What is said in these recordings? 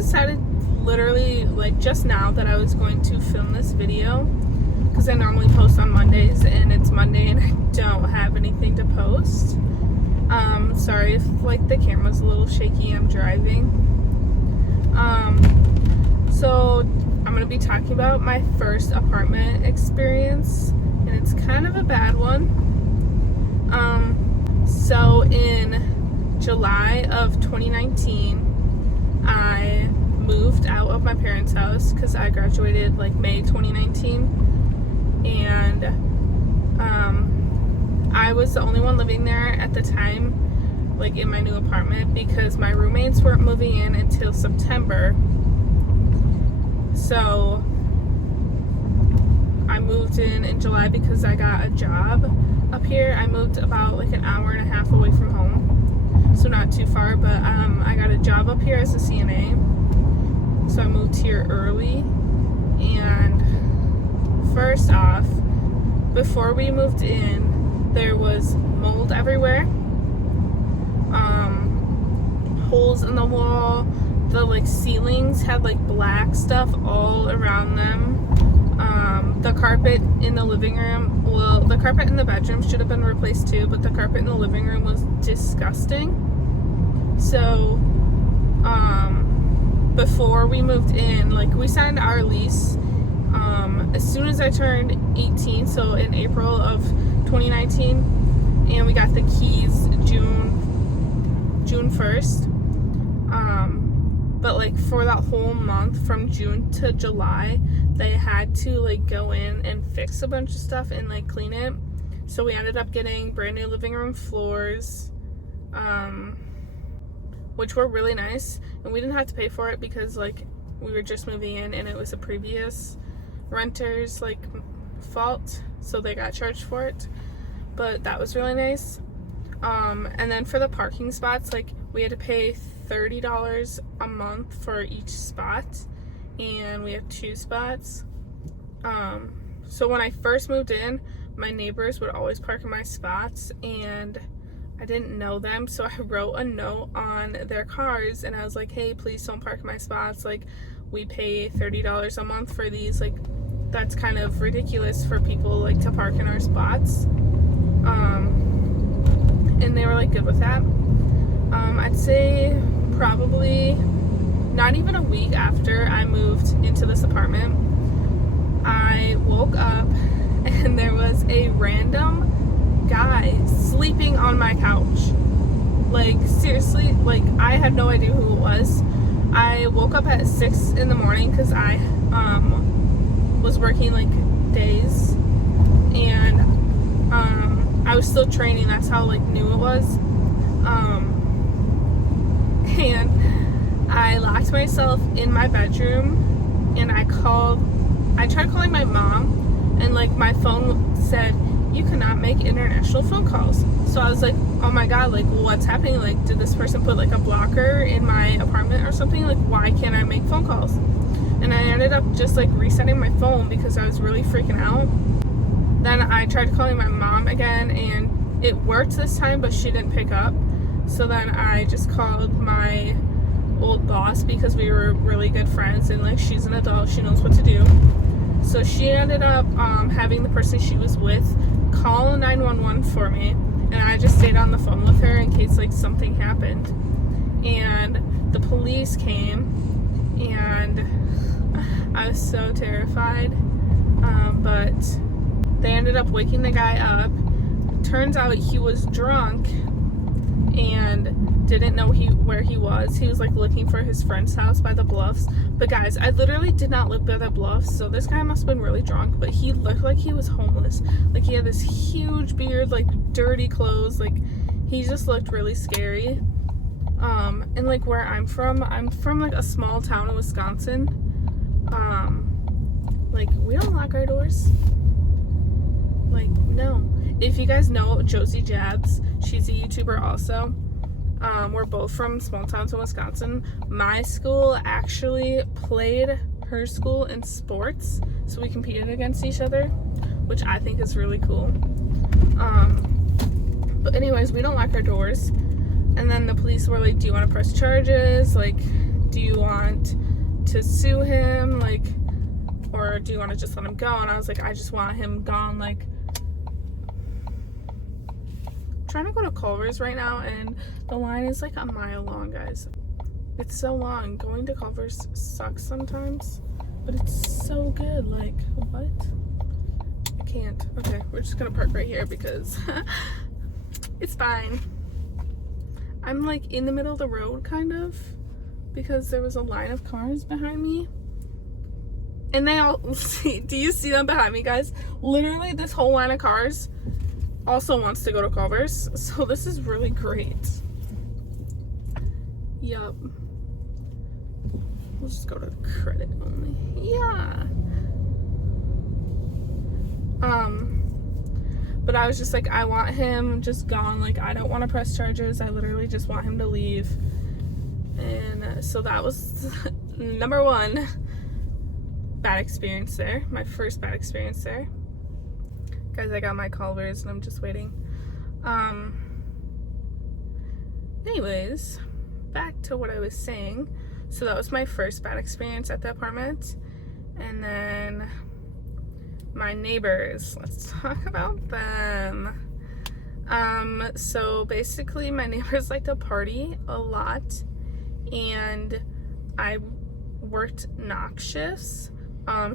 decided literally like just now that I was going to film this video because I normally post on Mondays and it's Monday and I don't have anything to post. Sorry if like the camera's a little shaky, I'm driving. So I'm going to be talking about my first apartment experience, and it's kind of a bad one. So in July of 2019, I moved out of my parents' house because I graduated like May 2019, and I was the only one living there at the time, like in my new apartment, because my roommates weren't moving in until September. So I moved in July because I got a job up here. I moved about like an hour and a half away from home, so not too far, but I got a job up here as a CNA, so I moved here early. And first off, before we moved in, there was mold everywhere, holes in the wall. The like ceilings had like black stuff all around them. The carpet in the living room, well, the carpet in the bedroom should have been replaced too, but the carpet in the living room was disgusting. So before we moved in, like we signed our lease as soon as I turned 18, so in April of 2019, and we got the keys June 1st. But like for that whole month from June to July, they had to like go in and fix a bunch of stuff and like clean it. So we ended up getting brand new living room floors, which were really nice, and we didn't have to pay for it because like we were just moving in and it was a previous renter's like fault, so they got charged for it. But that was really nice. And then for the parking spots, like we had to pay $30 a month for each spot, and we have 2 spots. So when I first moved in, my neighbors would always park in my spots, and I didn't know them, so I wrote a note on their cars and I was like, hey, please don't park in my spots, like we pay $30 a month for these, like that's kind of ridiculous for people like to park in our spots. And they were like good with that. I'd say probably not even a week after I moved into this apartment, I woke up and there was a random guy sleeping on my couch. Like seriously, like I had no idea who it was. I woke up at 6 in the morning because I was working like days, and I was still training, that's how like new it was. And I locked myself in my bedroom and I tried calling my mom, and like my phone said you cannot make international phone calls. So I was like, oh my god, like what's happening? Like did this person put like a blocker in my apartment or something? Like why can't I make phone calls? And I ended up just like resetting my phone because I was really freaking out. Then I tried calling my mom again and it worked this time, but she didn't pick up. So then I just called my old boss because we were really good friends, and like she's an adult, she knows what to do. So she ended up having the person she was with call 911 for me, and I just stayed on the phone with her in case like something happened. And the police came and I was so terrified, but they ended up waking the guy up. Turns out he was drunk and didn't know where he was. He was like looking for his friend's house by the bluffs. But guys, I literally did not live by the bluffs, so this guy must have been really drunk, but he looked like he was homeless. Like he had this huge beard, like dirty clothes, like he just looked really scary. And like where I'm from like a small town in Wisconsin. Like we don't lock our doors. Like no. If you guys know Josie Jabs, she's a YouTuber also. We're both from small towns in Wisconsin. My school actually played her school in sports, so we competed against each other, which I think is really cool. But anyways, we don't lock our doors. And then the police were like, do you want to press charges? Like, do you want to sue him, like, or do you want to just let him go? And I was like, I just want him gone. Like, I'm trying to go to Culver's right now, and the line is like a mile long, guys. It's so long. Going to Culver's sucks sometimes, but it's so good. Like, what? I can't. Okay, we're just gonna park right here because it's fine. I'm like in the middle of the road, kind of, because there was a line of cars behind me. And they all, see, do you see them behind me, guys? Literally, this whole line of cars also wants to go to Culver's. So this is really great. Yup. We'll just go to credit only. Yeah. But I was just like, I want him just gone. Like, I don't want to press charges. I literally just want him to leave. And so that was number one bad experience there. My first bad experience there. Guys, I got my Culver's and I'm just waiting. Anyways, back to what I was saying. So that was my first bad experience at the apartment. And then my neighbors, let's talk about them. So basically my neighbors like to party a lot, and I worked knock shifts.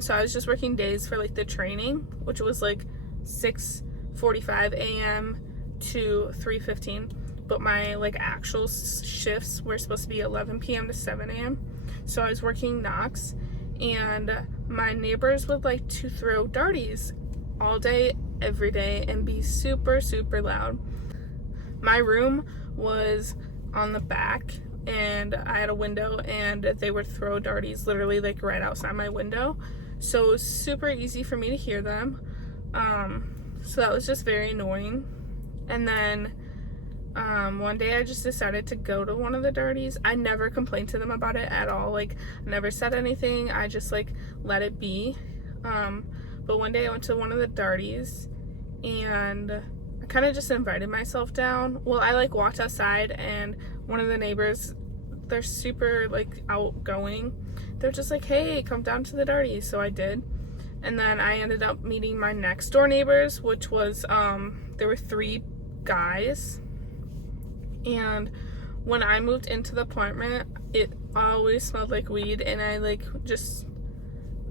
So I was just working days for like the training, which was like 6:45 a.m. to 3:15, but my like actual shifts were supposed to be 11 p.m. to 7 a.m. So I was working knocks, and my neighbors would like to throw darties all day, every day, and be super, super loud. My room was on the back, and I had a window, and they would throw darties literally like right outside my window. So it was super easy for me to hear them. So that was just very annoying. And then one day I just decided to go to one of the darties. I never complained to them about it at all. Like, I never said anything. I just like let it be. But one day I went to one of the darties, and I kind of just invited myself down. Well, I like walked outside, and one of the neighbors, they're super like outgoing. They're just like, hey, come down to the darties. So I did. And then I ended up meeting my next door neighbors, which was, there were 3 guys. And when I moved into the apartment, it always smelled like weed, and I like just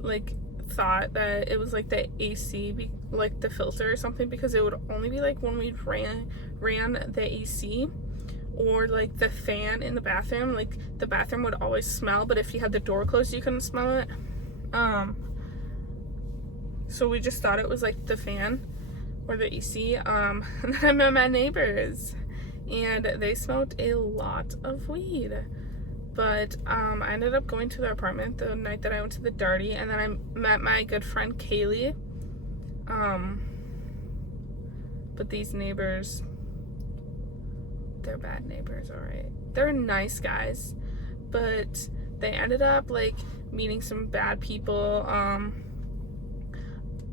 like thought that it was like the AC, like the filter or something, because it would only be like when we ran the AC or like the fan in the bathroom. Like, the bathroom would always smell, but if you had the door closed, you couldn't smell it. So we just thought it was like the fan or the AC. And then I met my neighbors, and they smoked a lot of weed. But I ended up going to their apartment the night that I went to the darty, and then I met my good friend Kaylee. But these neighbors, they're bad neighbors, alright. They're nice guys, but they ended up like meeting some bad people.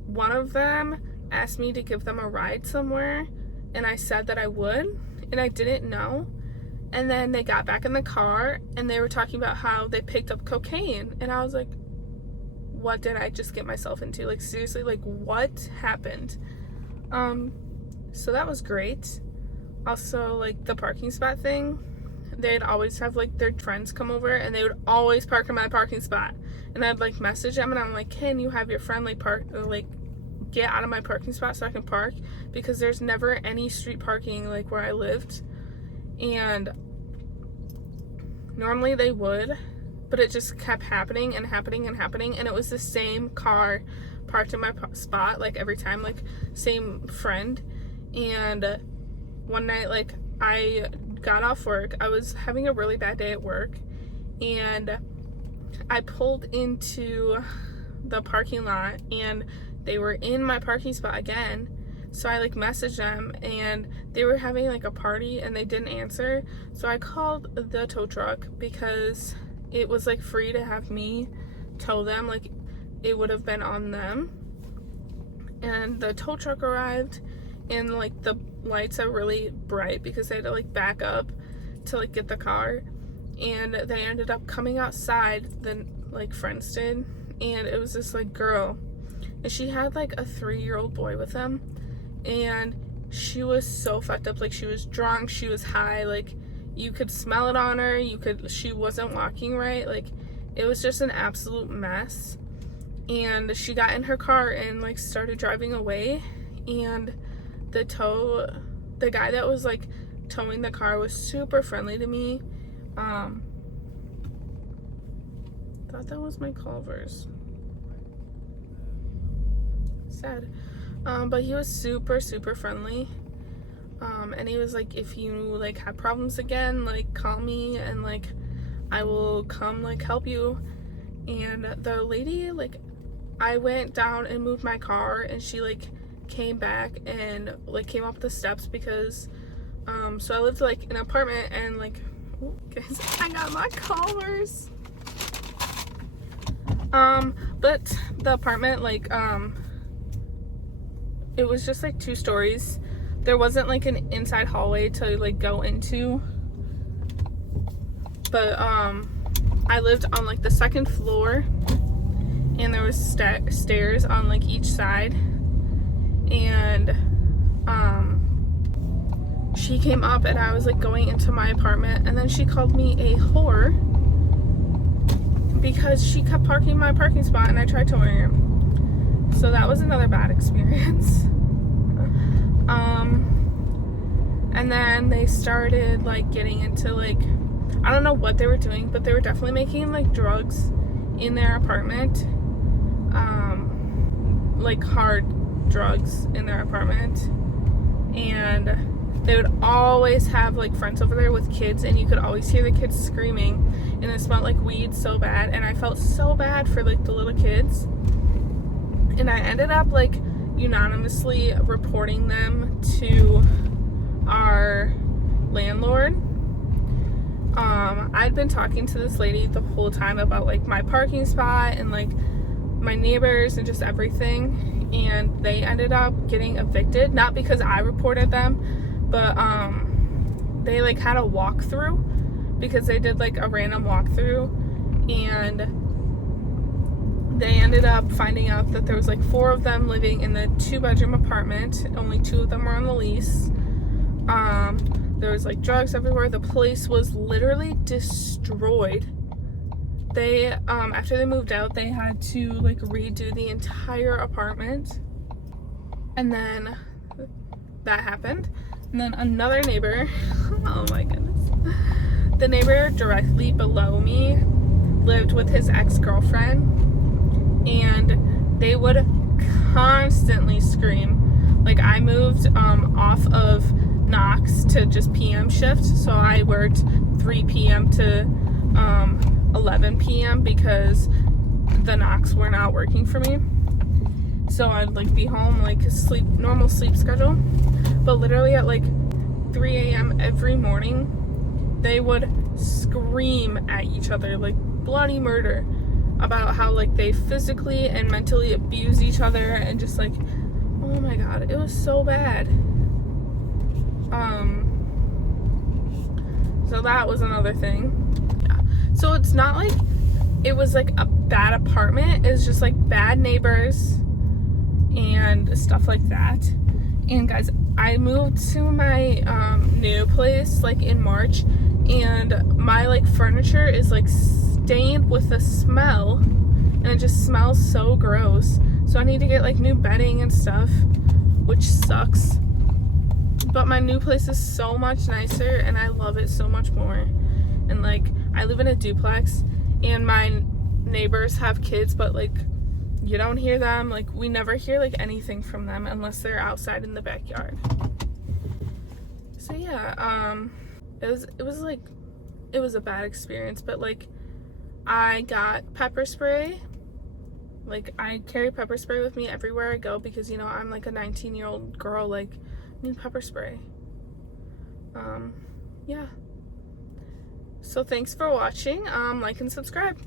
One of them asked me to give them a ride somewhere, and I said that I would, and I didn't know. And then they got back in the car, and they were talking about how they picked up cocaine, and I was like, what did I just get myself into? Like, seriously, like, what happened? So that was great. Also, like, the parking spot thing, they'd always have like their friends come over, and they would always park in my parking spot, and I'd like message them, and I'm like, can you have your friend like park, or like get out of my parking spot so I can park, because there's never any street parking like where I lived. And normally they would, but it just kept happening and happening and happening, and it was the same car parked in my spot like every time, like same friend. And one night, like, I got off work, I was having a really bad day at work, and I pulled into the parking lot, and they were in my parking spot again. So I like messaged them, and they were having like a party, and they didn't answer. So I called the tow truck, because it was like free to have me tow them, like it would have been on them. And the tow truck arrived, and like the lights are really bright because they had to like back up to like get the car. and they ended up coming outside, then like friends did, and it was this like girl, and she had like a 3-year-old boy with them, and she was so fucked up. Like, she was drunk, she was high, like you could smell it on her, she wasn't walking right, like it was just an absolute mess. And she got in her car and like started driving away, and the guy that was like towing the car was super friendly to me. Thought that was my Culver's. Sad. But he was super friendly. And he was like, if you like have problems again, like call me and like I will come like help you. And the lady, like, I went down and moved my car, and she like came back and like came up the steps because so I lived like in an apartment, and like, oh, guys, I got my Culver's. But the apartment, like, it was just like 2 stories. There wasn't like an inside hallway to like go into, but I lived on like the 2nd floor, and there was stairs on like each side, and she came up, and I was like going into my apartment, and then she called me a whore because she kept parking my parking spot, and I tried towing her. So that was another bad experience. And then they started like getting into like, I don't know what they were doing, but they were definitely making like drugs in their apartment, like hard drugs in their apartment. And they would always have like friends over there with kids, and you could always hear the kids screaming, and it smelled like weed so bad, and I felt so bad for like the little kids. And I ended up like unanimously reporting them to our landlord. I'd been talking to this lady the whole time about like my parking spot and like my neighbors and just everything, and they ended up getting evicted, not because I reported them, but they like had a walkthrough, because they did like a random walkthrough, and they ended up finding out that there was like 4 of them living in the 2-bedroom apartment. Only 2 of them were on the lease. There was like drugs everywhere. The place was literally destroyed. They after they moved out, they had to like redo the entire apartment, and then that happened. And then another neighbor, oh my goodness, the neighbor directly below me lived with his ex-girlfriend, and they would constantly scream. Like, I moved off of Knox to just PM shift, so I worked 3 p.m. to 11 p.m. because the Knox were not working for me. So I'd like be home, like normal sleep schedule, but literally at like 3 a.m. every morning they would scream at each other like bloody murder about how like they physically and mentally abuse each other, and just like, oh my god, it was so bad. So that was another thing. Yeah. So it's not like it was like a bad apartment, it's just like bad neighbors and stuff like that. And guys, I moved to my new place like in March, and my like furniture is like stained with the smell, and it just smells so gross. So I need to get like new bedding and stuff, which sucks. But my new place is so much nicer, and I love it so much more. And like, I live in a duplex, and my neighbors have kids, but like, you don't hear them. Like, we never hear like anything from them unless they're outside in the backyard. So yeah, it was a bad experience, but like, I got pepper spray. Like, I carry pepper spray with me everywhere I go because, you know, I'm like a 19-year-old girl, like, need pepper spray. Yeah. So thanks for watching. Like and subscribe.